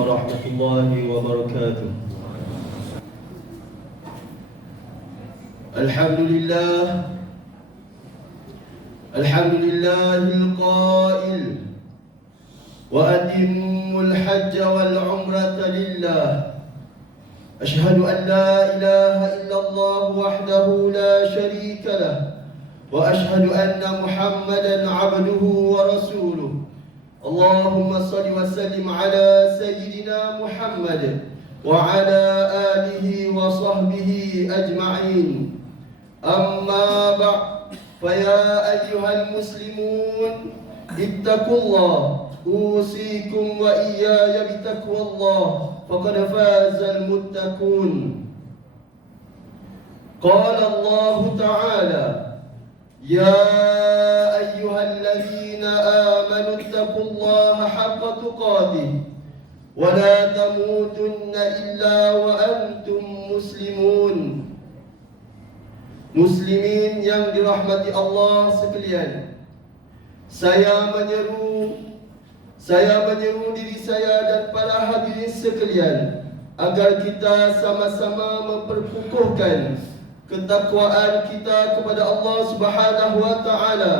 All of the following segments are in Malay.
ورحمة الله وبركاته. الحمد لله القائل وأتموا الحج والعمرة لله. أشهد أن لا إله إلا الله وحده لا شريك له، وأشهد أن محمدا عبده ورسوله. اللهم صل وسلم على سيدنا محمد وعلى آله وصحبه أجمعين. أما بعد، فيا أيها المسلمون اتقوا الله، أوصيكم وإياي بتقوى الله، فقد فاز المتقون. قال الله تعالى: يا أيها الذين آمنوا اتقوا الله حق تقاته ولا تموتن إلا وأنتم مسلمون. Muslimin yang dirahmati Allah sekalian, saya menyeru diri saya dan para hadirin sekalian agar kita sama-sama memperkukuhkan ketakwaan kita kepada Allah Subhanahu wa taala,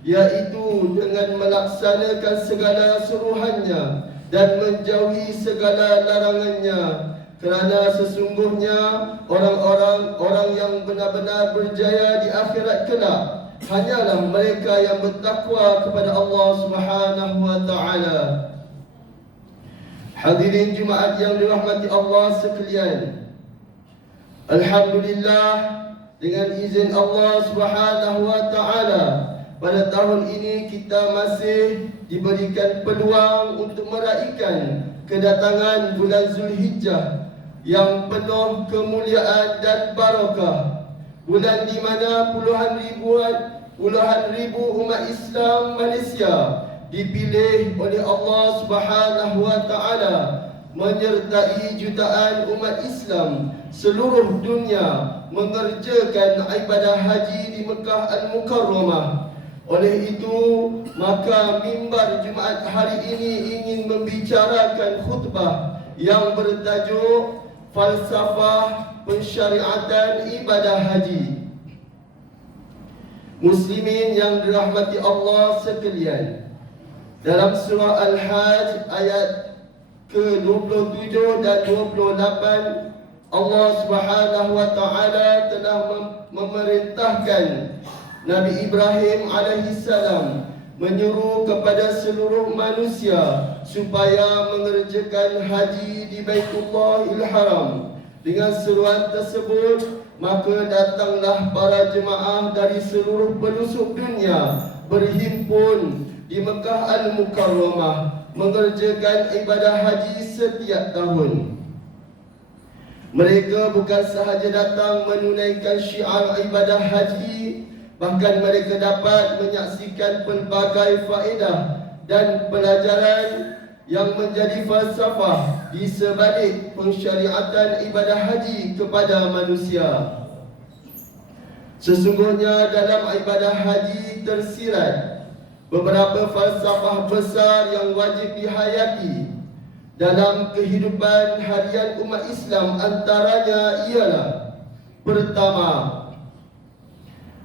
yaitu dengan melaksanakan segala suruhannya dan menjauhi segala larangannya. Kerana sesungguhnya orang yang benar-benar berjaya di akhirat kelak hanyalah mereka yang bertakwa kepada Allah Subhanahu wa taala. Hadirin Jumaat yang dirahmati Allah sekalian, alhamdulillah, dengan izin Allah Subhanahu wa taala, pada tahun ini kita masih diberikan peluang untuk meraihkan kedatangan bulan Zulhijjah yang penuh kemuliaan dan barakah, bulan di mana puluhan ribu umat Islam Malaysia dipilih oleh Allah Subhanahu wa taala menyertai jutaan umat Islam seluruh dunia mengerjakan ibadah haji di Mekah Al-Mukarramah. Oleh itu, maka mimbar Jumaat hari ini ingin membicarakan khutbah yang bertajuk Falsafah Pensyariatan Ibadah Haji. Muslimin yang dirahmati Allah sekalian, dalam surah Al-Hajj ayat ke-27 dan 28, Allah Subhanahu wa taala telah memerintahkan Nabi Ibrahim alaihissalam menyuruh kepada seluruh manusia supaya mengerjakan haji di Baitullahil Haram. Dengan seruan tersebut, maka datanglah para jemaah dari seluruh pelosok dunia berhimpun di Mekah Al-Mukarramah mengerjakan ibadah haji setiap tahun. Mereka bukan sahaja datang menunaikan syiar ibadah haji, bahkan mereka dapat menyaksikan pelbagai faedah dan pelajaran yang menjadi falsafah di sebalik pensyariatan ibadah haji kepada manusia. Sesungguhnya dalam ibadah haji tersirat beberapa falsafah besar yang wajib dihayati dalam kehidupan harian umat Islam. Antaranya ialah: pertama,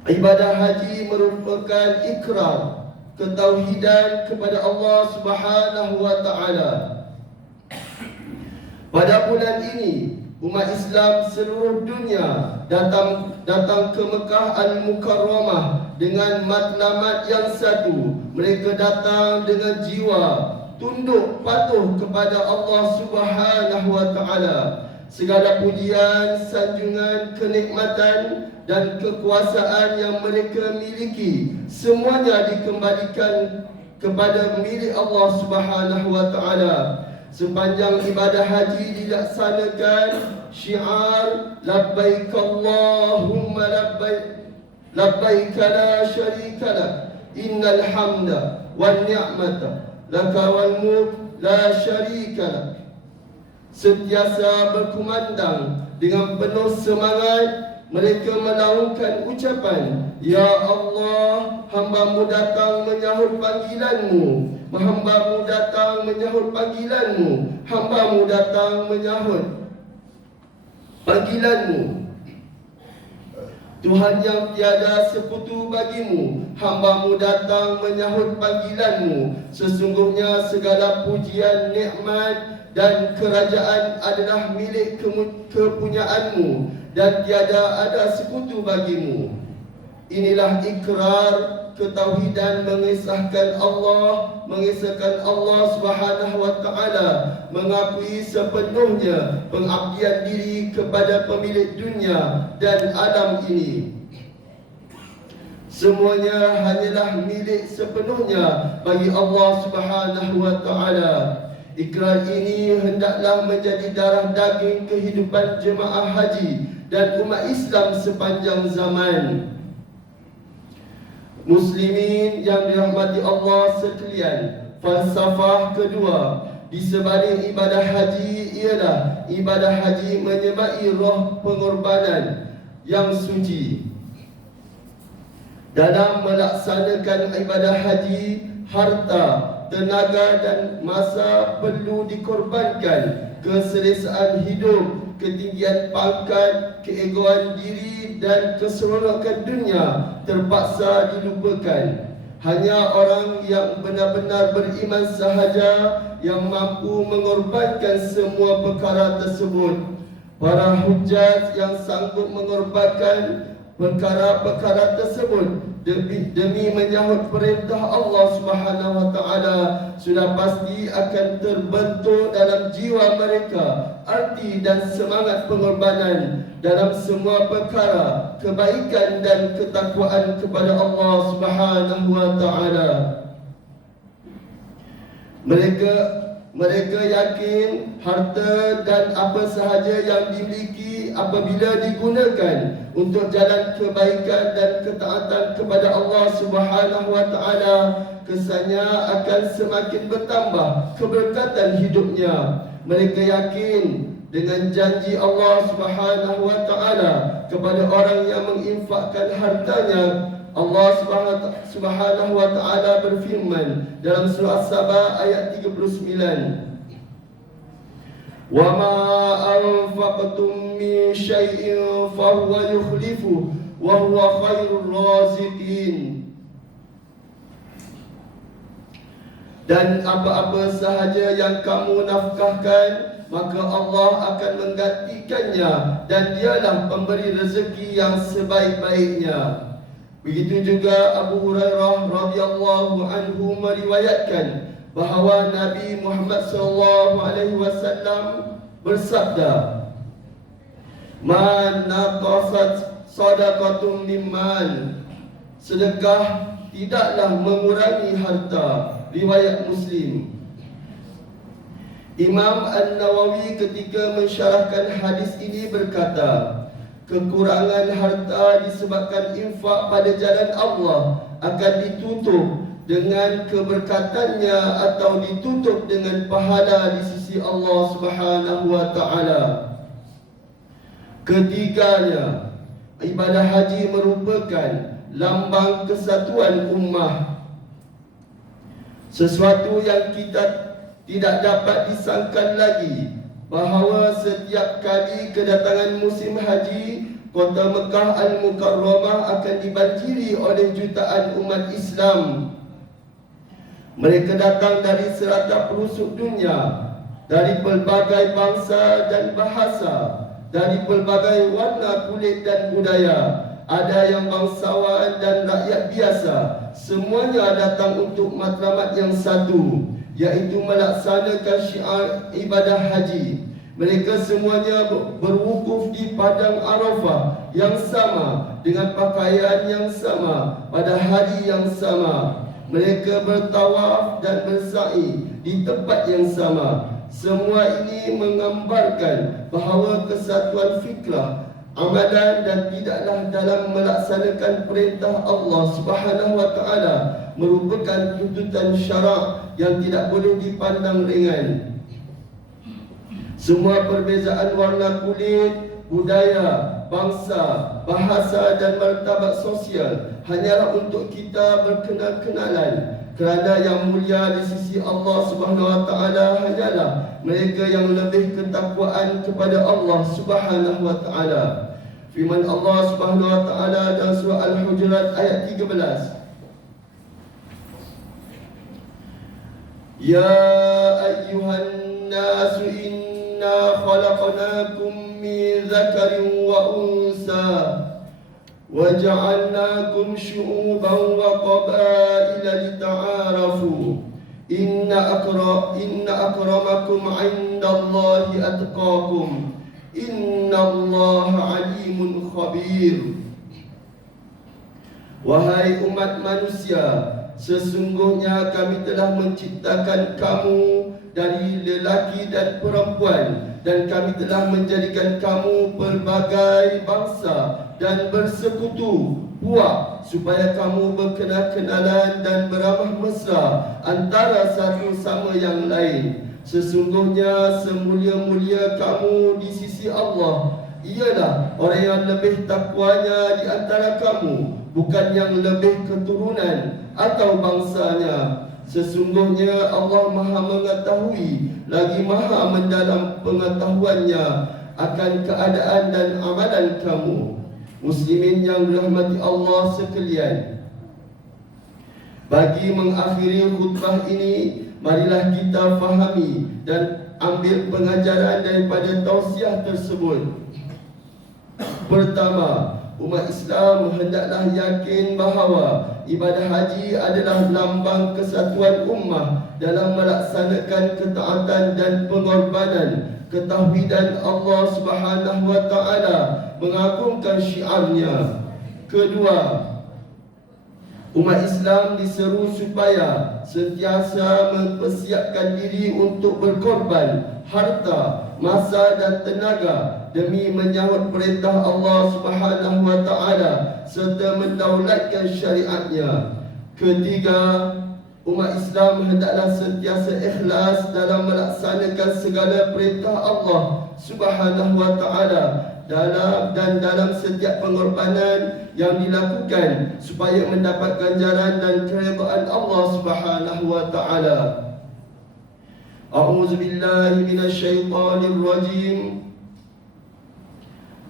ibadah haji merupakan ikrar ketauhidan kepada Allah Subhanahu wa taala. Pada bulan ini, umat Islam seluruh dunia datang ke Mekah Al-Mukarramah dengan matlamat yang satu. Mereka datang dengan jiwa tunduk patuh kepada Allah Subhanahu wa taala. Segala pujian, sanjungan, kenikmatan dan kekuasaan yang mereka miliki semuanya dikembalikan kepada milik Allah Subhanahu wa taala. Sepanjang ibadah haji dilaksanakan syiar labbaik Allahumma labbaik, labbaik la syarika lak, innal hamda wan ni'mata laka wal mulk la syarika lak, sentiasa berkumandang dengan penuh semangat mereka melaungkan ucapan, Ya Allah, hamba-Mu datang menyahut panggilan-Mu. Hamba-Mu datang menyahut panggilan-Mu. Hamba-Mu datang menyahut panggilan-Mu. Tuhan yang tiada sekutu bagi-Mu, hamba-Mu datang menyahut panggilan-Mu. Sesungguhnya segala pujian, nikmat dan kerajaan adalah milik kepunyaan-Mu, dan tiada ada sekutu bagi-Mu. Inilah ikrar ketauhidan mengesahkan Allah Subhanahu wa taala, mengakui sepenuhnya pengabdian diri kepada pemilik dunia dan alam ini. Semuanya hanyalah milik sepenuhnya bagi Allah Subhanahu wa taala. Ikrar ini hendaklah menjadi darah daging kehidupan jemaah haji dan umat Islam sepanjang zaman. Muslimin yang dirahmati Allah sekalian, falsafah kedua di sebalik ibadah haji ialah ibadah haji menyemai roh pengorbanan yang suci. Dalam melaksanakan ibadah haji, harta, tenaga dan masa perlu dikorbankan. Keselesaan hidup, ketinggian pangkat, keegoan diri dan keseronokan dunia terpaksa dilupakan. Hanya orang yang benar-benar beriman sahaja yang mampu mengorbankan semua perkara tersebut. Para hujjaj yang sanggup mengorbankan perkara-perkara tersebut demi menyahut perintah Allah Subhanahu wa taala, sudah pasti akan terbentuk dalam jiwa mereka arti dan semangat pengorbanan dalam semua perkara kebaikan dan ketakwaan kepada Allah Subhanahu wa taala. Mereka yakin harta dan apa sahaja yang dimiliki apabila digunakan untuk jalan kebaikan dan ketaatan kepada Allah Subhanahu wa taala, kesannya akan semakin bertambah keberkatan hidupnya. Mereka yakin dengan janji Allah Subhanahu wa taala kepada orang yang menginfakkan hartanya. Allah Subhanahu wa taala berfirman dalam surah As-Saba ayat 39, "Wa ma anfaqtum min syai'in fa huwa yukhlifu wa huwa khairur raziqin." Dan apa-apa sahaja yang kamu nafkahkan, maka Allah akan menggantikannya, dan dialah pemberi rezeki yang sebaik-baiknya. Begitu juga Abu Hurairah radhiyallahu anhu meriwayatkan bahawa Nabi Muhammad sallallahu alaihi wasallam bersabda, "Man naqasat sadaqatun min mal." Sedekah tidaklah mengurangi harta. Riwayat Muslim. Imam An-Nawawi ketika mensyarahkan hadis ini berkata, kekurangan harta disebabkan infak pada jalan Allah akan ditutup dengan keberkatannya atau ditutup dengan pahala di sisi Allah Subhanahu wa taala. Ketiganya, ibadah haji merupakan lambang kesatuan ummah. Sesuatu yang kita tidak dapat disangkan lagi bahawa setiap kali kedatangan musim haji, kota Mekah Al-Mukarramah akan dibanjiri oleh jutaan umat Islam. Mereka datang dari serata pelosok dunia, dari pelbagai bangsa dan bahasa, dari pelbagai warna kulit dan budaya. Ada yang bangsawan dan rakyat biasa. Semuanya datang untuk matlamat yang satu, iaitu melaksanakan syiar ibadah haji. Mereka semuanya berwukuf di padang Arafah yang sama, dengan pakaian yang sama, pada hari yang sama. Mereka bertawaf dan bersa'i di tempat yang sama. Semua ini menggambarkan bahawa kesatuan fikrah, amalan dan tidaklah dalam melaksanakan perintah Allah Subhanahu wa taala merupakan tuntutan syarak yang tidak boleh dipandang ringan. Semua perbezaan warna kulit, budaya, bangsa, bahasa dan martabat sosial hanyalah untuk kita berkenal-kenalan. Kerana yang mulia di sisi Allah Subhanahu Wa Taala hanyalah mereka yang lebih ketakwaan kepada Allah Subhanahu Wa Taala. Firman Allah Subhanahu Wa Taala dalam surah Al-Hujurat ayat 13. Ya ayyuhan nasu inna khalaqnakum min dzakarin wa unsa وَجَعَلْنَاكُمْ شُعُوبًا وَقَبَائِلَ لِتَعَارَفُوا إِنَّ أَكْرَمَكُمْ عِنْدَ اللَّهِ أَتْقَاكُمْ إِنَّ اللَّهَ عَلِيمٌ خَبِيرٌ. Wahai umat manusia, sesungguhnya kami telah menciptakan kamu dari lelaki dan perempuan, dan kami telah menjadikan kamu pelbagai bangsa dan bersekutu puak supaya kamu berkenal-kenalan dan beramah mesra antara satu sama yang lain. Sesungguhnya semulia-mulia kamu di sisi Allah ialah orang yang lebih takwanya di antara kamu, bukan yang lebih keturunan atau bangsanya. Sesungguhnya Allah Maha mengetahui lagi Maha mendalam pengetahuannya akan keadaan dan amalan kamu. Muslimin yang dirahmati Allah sekalian, bagi mengakhiri khutbah ini, marilah kita fahami dan ambil pengajaran daripada tausiah tersebut. Pertama, umat Islam hendaklah yakin bahawa ibadah haji adalah lambang kesatuan ummah dalam melaksanakan ketaatan dan pengorbanan ketauhidan Allah Subhanahu Wa Taala, mengagungkan syiarnya. Kedua, umat Islam diseru supaya sentiasa mempersiapkan diri untuk berkorban harta, masa dan tenaga demi menyahut perintah Allah Subhanahu Wa Taala serta mendaulatkan syariatnya. Ketiga, umat Islam hendaklah sentiasa ikhlas dalam melaksanakan segala perintah Allah Subhanahu Wa Taala dalam setiap pengorbanan yang dilakukan supaya mendapat ganjaran dan keridaan Allah Subhanahu Wa Taala. A'udzu billahi minasyaitonir rajim.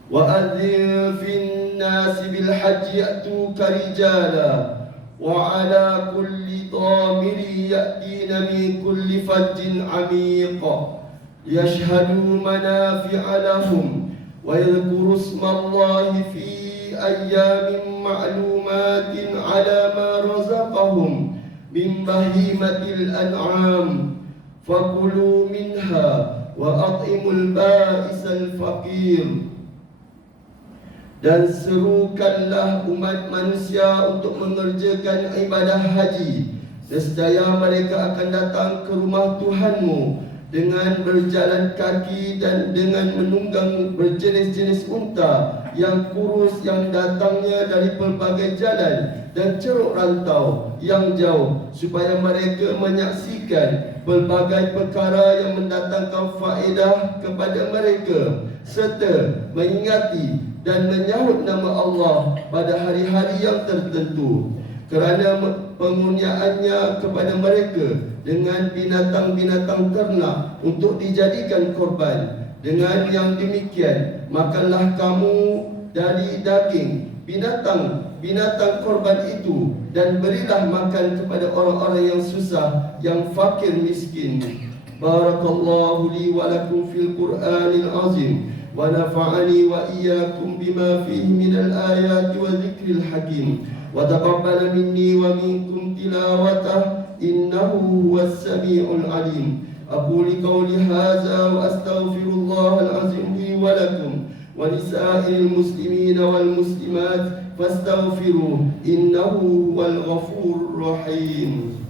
وَأَذِّنْ فِي النَّاسِ بِالْحَجِّ يَأْتُوكَ رِجَالًا وَعَلَى كُلِّ ضَامِرٍ يَأْتِينَ مِنْ كُلِّ فَجٍّ عَمِيقٍ لِيَشْهَدُوا مَنَافِعَ لَهُمْ وَيَذْكُرُوا اسْمَ اللَّهِ فِي أَيَّامٍ مَّعْلُومَاتٍ عَلَى مَا رَزَقَهُمْ مِنْ بَهِيمَةِ الْأَنْعَامِ فَكُلُوا مِنْهَا وَأَطْعِمُوا الْبَائِسَ الْفَقِيرَ. Dan serukanlah umat manusia untuk mengerjakan ibadah haji, nescaya mereka akan datang ke rumah Tuhanmu dengan berjalan kaki dan dengan menunggang berjenis-jenis unta yang kurus yang datangnya dari pelbagai jalan dan ceruk rantau yang jauh, supaya mereka menyaksikan pelbagai perkara yang mendatangkan faedah kepada mereka serta mengingati dan menyahut nama Allah pada hari-hari yang tertentu, kerana pengurniaannya kepada mereka dengan binatang-binatang ternak untuk dijadikan korban. Dengan yang demikian, makanlah kamu dari daging binatang korban itu, dan berilah makan kepada orang-orang yang susah, yang fakir miskin. Barakallahu li wa lakum fil Qur'anil azim, wa nafa'ani wa iyyakum bima fihi minal ayati wa dzikril hakim, wa taqabbala minni wa minkum tilawatah innahu huwas samiul alim. Aqulu qawli hadza wa astaghfirullahal azim li wa lakum wa lisa'il muslimina wal muslimat fastaghfiruhu innahu huwal ghafurur rahim.